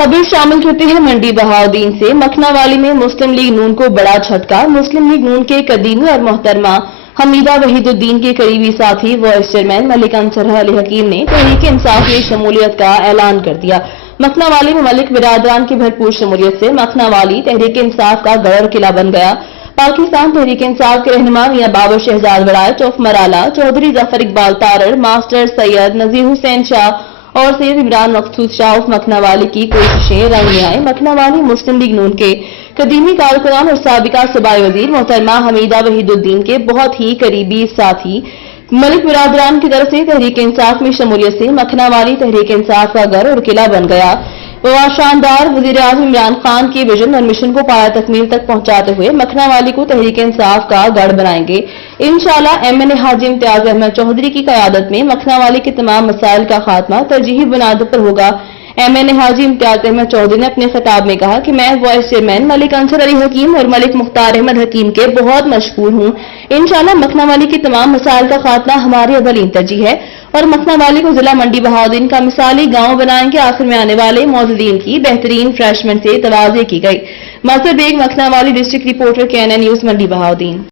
खबर शामिल करते हैं मंडी बहाउद्दीन से। मखनावाली में मुस्लिम लीग नून को बड़ा झटका। मुस्लिम लीग नून के कदीमी और मोहतरमा हमीदा वहीदुद्दीन के करीबी साथी वाइस चेयरमैन मलिक अंसर अली हकीम ने तहरीक इंसाफ में शमूलियत का ऐलान कर दिया। मखनावाली में मलिक बिरादरान की भरपूर शमूलियत से मखनावाली तहरीक इंसाफ का गढ़ और किला बन गया। पाकिस्तान तहरीक इंसाफ के रहनुमा मियां बाबर शहजाद वड़ाइच ऑफ मराला, चौधरी जफर इकबाल तारड़, मास्टर सैयद नजीर हुसैन शाह और सैयद इमरान मकसूद शाह ऑफ मखनावाली की कोशिशें रंग में आई। मखनावाली मुस्लिम लीग नून के कदीमी कारकुनान और साबिका सूबाई वजीर मोहतरमा हमीदा वहीदुद्दीन के बहुत ही करीबी साथी मलिक बिरादरान की तरफ से तहरीक इंसाफ में शमूलियत से मखनावाली तहरीक इंसाफ का घर और किला बन गया। वह शानदार वजीर आज़म इमरान खान के विजन और मिशन को पाया तकमील तक पहुंचाते हुए मखनावाली को तहरीक इंसाफ का गढ़ बनाएंगे। इंशाअल्लाह एमएनए हाजी इम्तियाज अहमद चौधरी की क़यादत में मखनावाली के तमाम मसाइल का खात्मा तरजीही बुनियाद पर होगा। एमएनए हाजी इम्तियाज अहमद चौधरी ने अपने खिताब में कहा कि मैं वाइस चेयरमैन मलिक अंसर अली हकीम और मलिक मुख्तार अहमद हकीम के बहुत मशहूर हूँ। इंशाअल्लाह मखनावाली के तमाम मसाइल का खात्मा हमारी अव्वलीन तरजीह है और मखनावाली को जिला मंडी बहाउद्दीन का मिसाली गांव बनाएंगे। आखिर में आने वाले मौजूदीन की बेहतरीन रिफ्रेशमेंट से तवाज़े की गई। Mazhar Baig, Makhanawali district reporter, KNN news, Mandi Bahauddin.